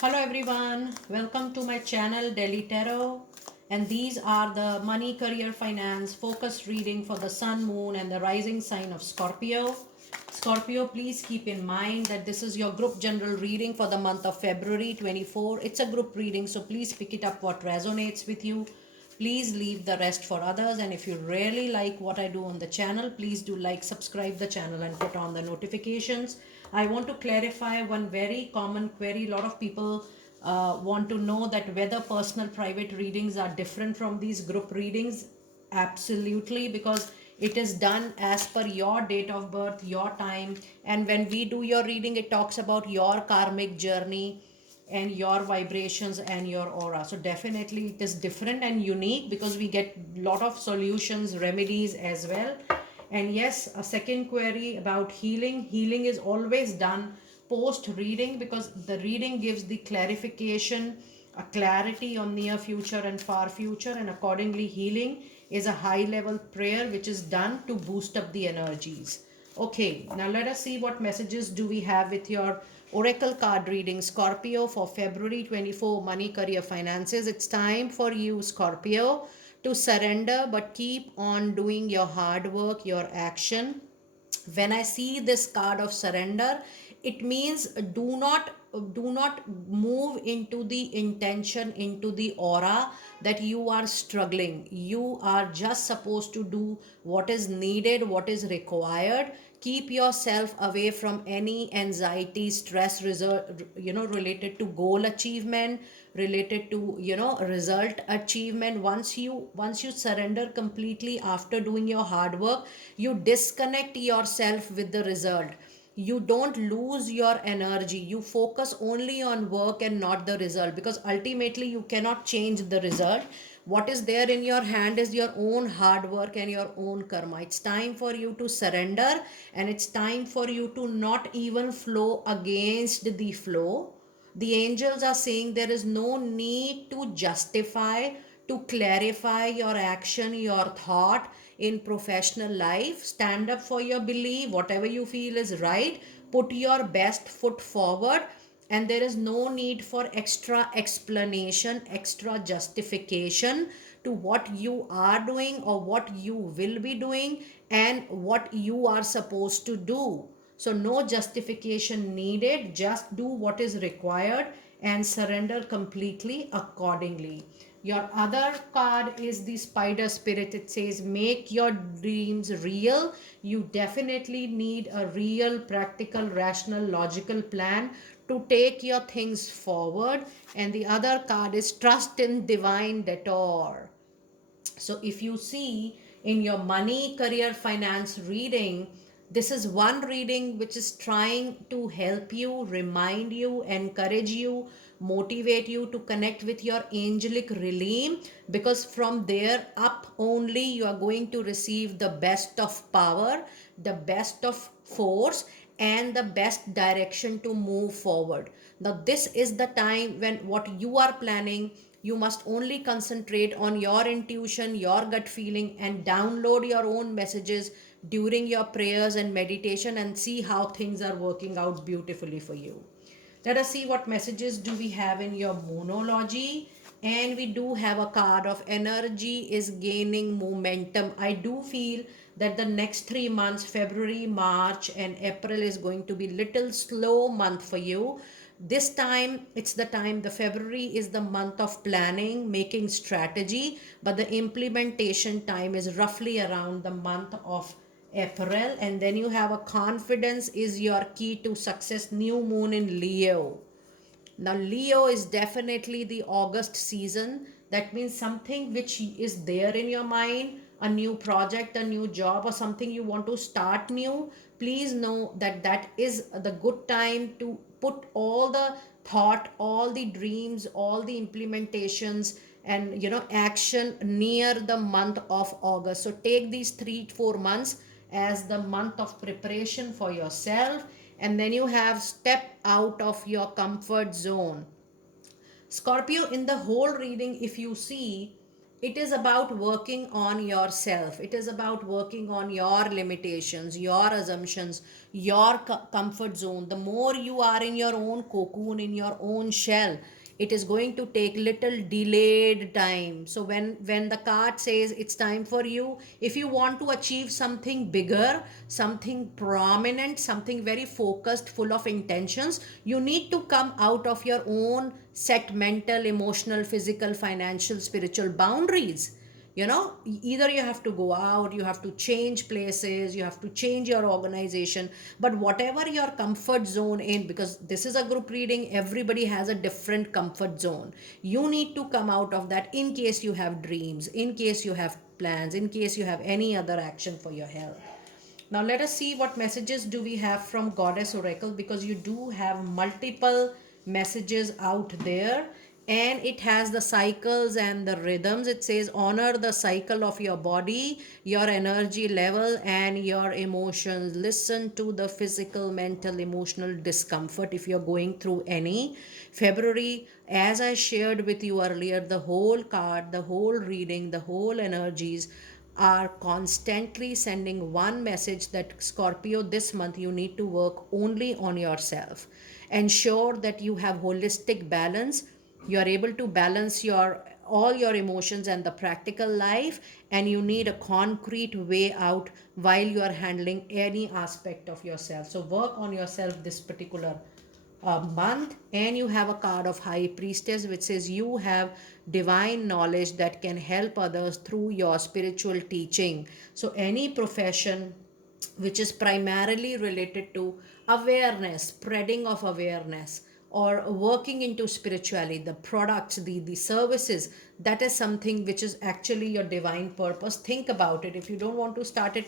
Hello everyone, welcome to my channel Delhi Tarot, and these are the money, career, finance focused reading for the sun, moon and the rising sign of Scorpio. Scorpio, please keep in mind that this is your group general reading for the month of February 24. It's a group reading, so please pick it up what resonates with you. Please leave the rest for others, and if you really like what I do on the channel, please do like, subscribe the channel and put on the notifications. I want to clarify one very common query. A lot of people want to know that whether personal private readings are different from these group readings. Absolutely, because it is done as per your date of birth, your time, and when we do your reading, it talks about your karmic journey and your vibrations and your aura. So definitely it is different and unique because we get a lot of solutions, remedies as well. And yes, a second query about healing. Healing is always done post reading because the reading gives the clarification, a clarity on near future and far future, and accordingly healing is a high level prayer which is done to boost up the energies. Okay, now let us see what messages do we have with your oracle card reading, Scorpio, for February 24 money, career, finances. It's time for you, Scorpio, to surrender but keep on doing your hard work, your action. When I see this card of surrender, it means do not move into the intention, into the aura that you are struggling. You are just supposed to do what is needed, what is required. Keep yourself away from any anxiety, stress, related to goal achievement, related to result achievement. Once you surrender completely after doing your hard work, you disconnect yourself with the result. You don't lose your energy, you focus only on work and not the result, because ultimately you cannot change the result. What is there in your hand is your own hard work and your own karma. It's time for you to surrender, and it's time for you to not even flow against the flow. The angels are saying there is no need to justify, to clarify your action, your thought in professional life. Stand up for your belief, whatever you feel is right. Put your best foot forward, and there is no need for extra explanation, extra justification to what you are doing or what you will be doing and what you are supposed to do. So, no justification needed, just do what is required and surrender completely accordingly. Your other card is the spider spirit. It says, make your dreams real. You definitely need a real, practical, rational, logical plan to take your things forward. And the other card is trust in divine detour. So if you see in your money, career, finance reading, this is one reading which is trying to help you, remind you, encourage you, motivate you to connect with your angelic realm, because from there up only you are going to receive the best of power, the best of force, and the best direction to move forward. Now this is the time when what you are planning, you must only concentrate on your intuition, your gut feeling, and download your own messages during your prayers and meditation, and see how things are working out beautifully for you. Let us see what messages do we have in your moonology. And we do have a card of energy is gaining momentum. I do feel that the next 3 months, February, March, and April, is going to be little slow month for you. This time, it's the time, the February is the month of planning, making strategy, but the implementation time is roughly around the month of April. And then you have a confidence is your key to success, new moon in Leo. Now Leo is definitely the August season. That means something which is there in your mind, a new project, a new job, or something you want to start new. Please know that that is the good time to put all the thought, all the dreams, all the implementations, and action near the month of August. So take these 3 4 months as the month of preparation for yourself, and then you have step out of your comfort zone. Scorpio, in the whole reading, if you see, It is about working on yourself. It is about working on your limitations, your assumptions, your comfort zone. The more you are in your own cocoon, in your own shell, it is going to take little delayed time. So when the card says it's time for you, if you want to achieve something bigger, something prominent, something very focused, full of intentions, you need to come out of your own set mental, emotional, physical, financial, spiritual boundaries. Either you have to go out, you have to change places, you have to change your organization, but whatever your comfort zone in, because this is a group reading, everybody has a different comfort zone. You need to come out of that, in case you have dreams, in case you have plans, in case you have any other action for your health. Now let us see what messages do we have from Goddess Oracle, because you do have multiple messages out there, and it has the cycles and the rhythms. It says honor the cycle of your body, your energy level, and your emotions. Listen to the physical, mental, emotional discomfort if you're going through any. February, as I shared with you earlier, the whole card, the whole reading, the whole energies are constantly sending one message that Scorpio, this month you need to work only on yourself. Ensure that you have holistic balance. You are able to balance your all your emotions and the practical life, and you need a concrete way out while you are handling any aspect of yourself. So work on yourself this particular month. And you have a card of High Priestess, which says you have divine knowledge that can help others through your spiritual teaching. So any profession which is primarily related to awareness, spreading of awareness, or working into spirituality, the products, the services, that is something which is actually your divine purpose. Think about it. If you don't want to start it,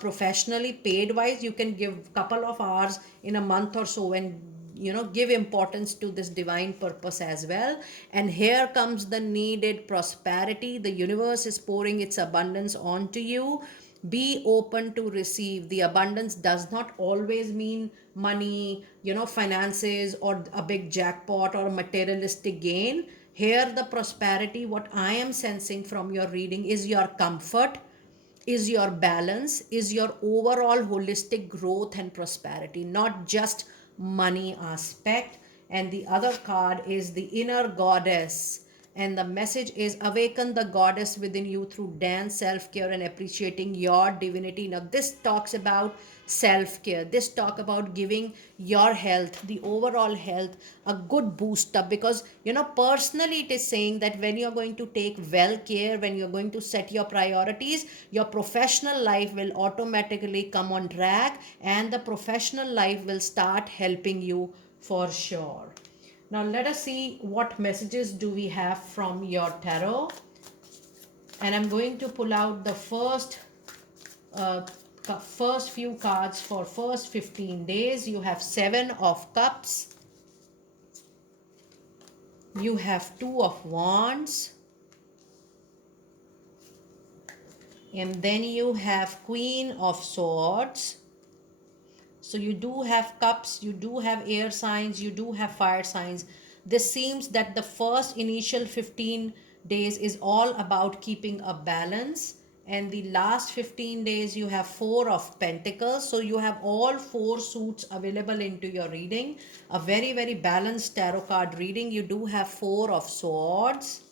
professionally, paid wise, you can give couple of hours in a month or so and give importance to this divine purpose as well. And here comes the needed prosperity. The universe is pouring its abundance onto you. Be open to receive. The abundance does not always mean money, finances, or a big jackpot or materialistic gain. Here the prosperity, what I am sensing from your reading, is your comfort, is your balance, is your overall holistic growth and prosperity, not just money aspect. And the other card is the inner goddess. And the message is awaken the goddess within you through dance, self care, and appreciating your divinity. Now, this talks about self care. This talk about giving your health, the overall health, a good boost up. Because, personally, it is saying that when you're going to take well care, when you're going to set your priorities, your professional life will automatically come on track, and the professional life will start helping you for sure. Now let us see what messages do we have from your tarot. And I'm going to pull out the uh, first few cards for first 15 days. You have 7 of Cups. You have 2 of Wands. And then you have Queen of Swords. So you do have cups, you do have air signs, you do have fire signs. This seems that the first initial 15 days is all about keeping a balance. And the last 15 days you have 4 of Pentacles. So you have all 4 suits available into your reading. A very, very balanced tarot card reading. You do have 4 of Swords.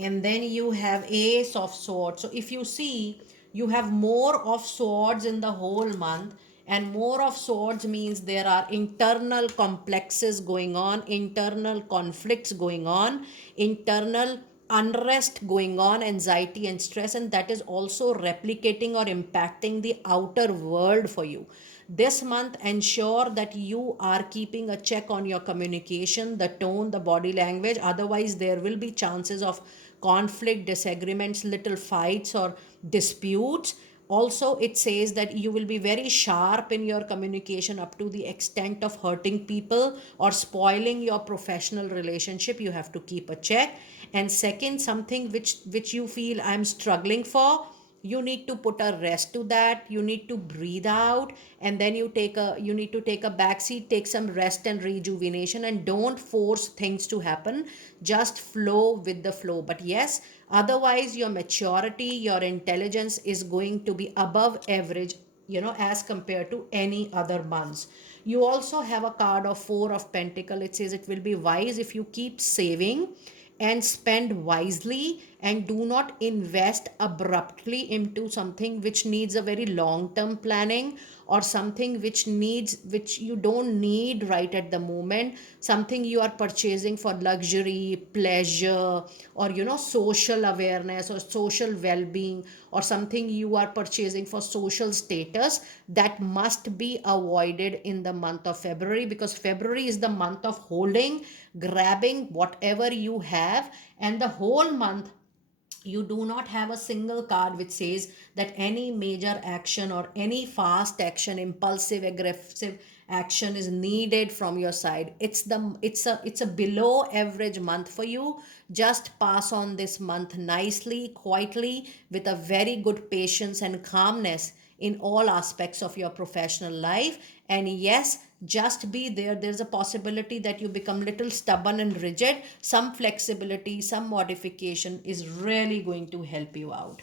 And then you have Ace of Swords. So if you see, you have more of swords in the whole month, and more of swords means there are internal complexes going on, internal conflicts going on, internal unrest going on, anxiety and stress, and that is also replicating or impacting the outer world for you. This month, ensure that you are keeping a check on your communication, the tone, the body language. Otherwise, there will be chances of conflict, disagreements, little fights, or disputes. Also, it says that you will be very sharp in your communication up to the extent of hurting people or spoiling your professional relationship. You have to keep a check. And second, something which you feel I'm struggling for, you need to put a rest to that. You need to breathe out, and then you need to take a back seat, take some rest and rejuvenation, and don't force things to happen. Just flow with the flow. But yes, otherwise your maturity, your intelligence is going to be above average, as compared to any other months. You also have a card of 4 of Pentacle. It says it will be wise if you keep saving and spend wisely, and do not invest abruptly into something which needs a very long term planning, or something which you don't need right at the moment, something you are purchasing for luxury, pleasure, or social awareness or social well-being, or something you are purchasing for social status. That must be avoided in the month of February, because February is the month of holding, grabbing whatever you have. And the whole month you do not have a single card which says that any major action or any fast action, impulsive, aggressive action is needed from your side. It's a below average month for you. Just pass on this month nicely, quietly, with a very good patience and calmness in all aspects of your professional life. And yes, just be there. There's a possibility that you become little stubborn and rigid. Some flexibility, some modification is really going to help you out.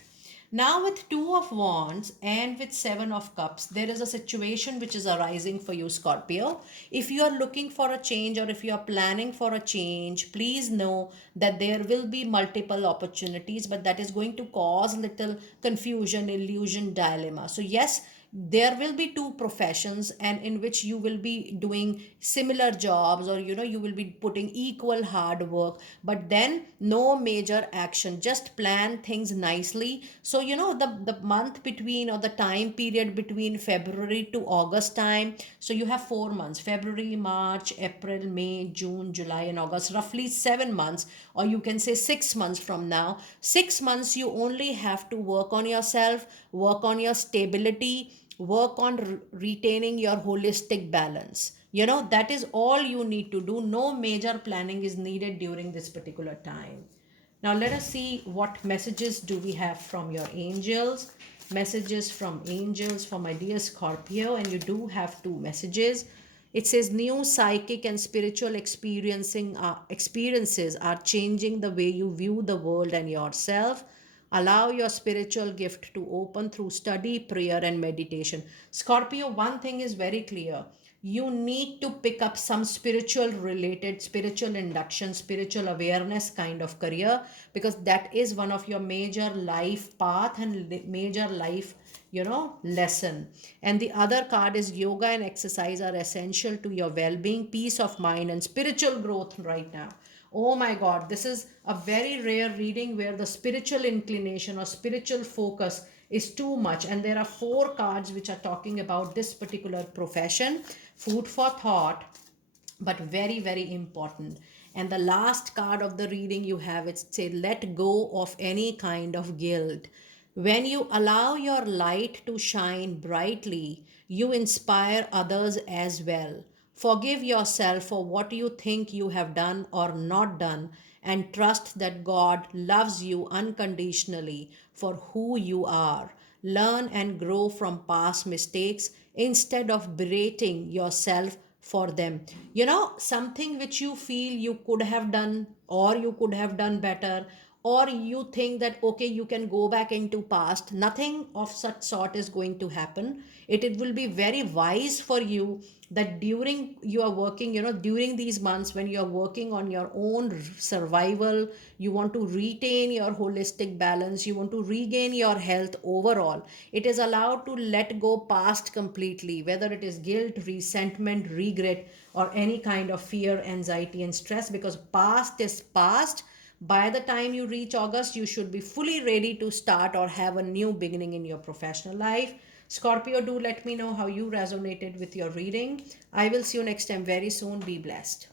Now, with Two of Wands and with Seven of Cups, there is a situation which is arising for you, Scorpio. If you are looking for a change, or if you are planning for a change, please know that there will be multiple opportunities, but that is going to cause little confusion, illusion, dilemma. So yes, there will be two professions, and in which you will be doing similar jobs, or you will be putting equal hard work, but then no major action. Just plan things nicely. So the month between, or the time period between February to August time, so you have 4 months: February, March, April, May, June, July, and August, roughly 7 months, or you can say 6 months from now. 6 months you only have to work on yourself, work on your stability, work on retaining your holistic balance. That is all you need to do. No major planning is needed during this particular time. Now let us see what messages do we have from your angels. Messages from angels for my dear Scorpio, and you do have two messages. It says new psychic and spiritual experiences are changing the way you view the world and yourself. Allow your spiritual gift to open through study, prayer, and meditation. Scorpio, one thing is very clear. You need to pick up some spiritual related, spiritual induction, spiritual awareness kind of career, because that is one of your major life path and major life lesson. And the other card is yoga and exercise are essential to your well-being, peace of mind, and spiritual growth right now. Oh my God, this is a very rare reading where the spiritual inclination or spiritual focus is too much. And there are 4 cards which are talking about this particular profession. Food for thought, but very, very important. And the last card of the reading you have, it says, let go of any kind of guilt. When you allow your light to shine brightly, you inspire others as well. Forgive yourself for what you think you have done or not done, and trust that God loves you unconditionally for who you are. Learn and grow from past mistakes instead of berating yourself for them. Something which you feel you could have done, or you could have done better, or you think that okay, you can go back into past. Nothing of such sort is going to happen. It will be very wise for you that during you are working, during these months when you are working on your own survival, you want to retain your holistic balance, you want to regain your health overall. It is allowed to let go past completely, whether it is guilt, resentment, regret, or any kind of fear, anxiety, and stress, because past is past. By the time you reach August, you should be fully ready to start or have a new beginning in your professional life. Scorpio, do let me know how you resonated with your reading. I will see you next time very soon. Be blessed.